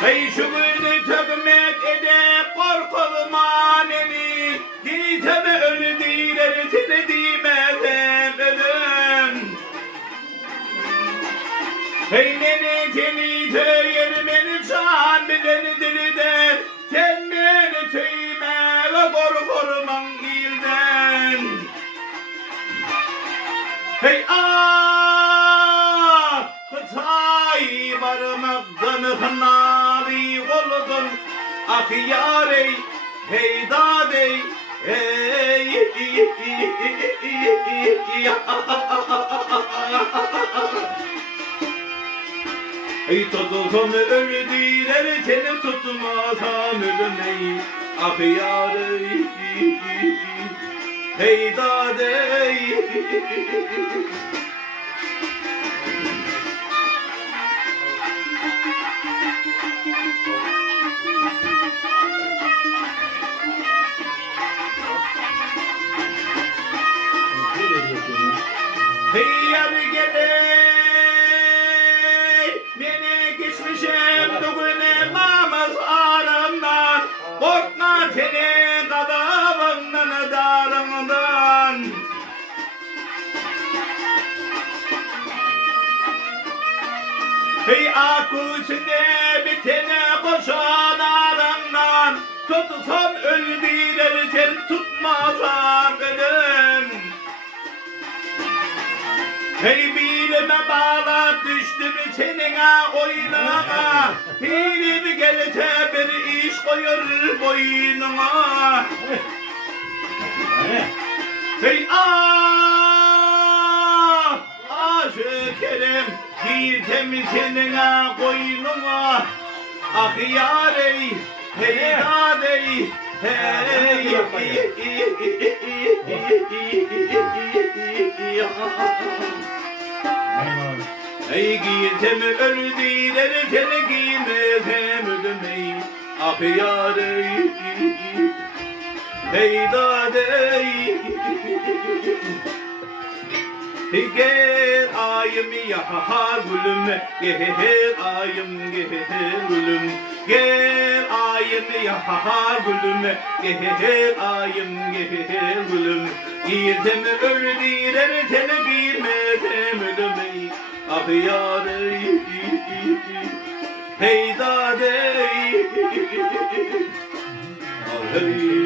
Hey şu günü tökmek edip korkulman eli Giteme ölü değiller seni dimezem ölüm Hey beni seni töyür beni çan bileni diliden Sen beni töyme ve korkulman ilden Hey ah kıtay varmaktan hınali oldun Ah yarey hey dadey hey Hey tutulsam öldüler seni tutmasam ölmeyim Ah yarey hey dadey Hey yar geley beni geçmişim bugüne namaz aramdan Korkma seni kadavından darından Hey akıl içinde bitene koşan aramdan Tutsam öldüler sen tutmazsan ölüm Hey bilime bağlap düştüm senine oynama Bilim gelse bir iş koyur boynuma Hey şekerim girdim senine koynuma Ah yarey hey dadey hey Hey giydim öldüler seni giymesem ölmeyim Ah yarey hey dadey Hey gel ayım yahar gülüm Gel ayım gel gülüm Gel ayım yahar gülüm Gel ayım gel gülüm Girdim öldüler seni giymesem ölmeyim Ah yarey hey dadey Hey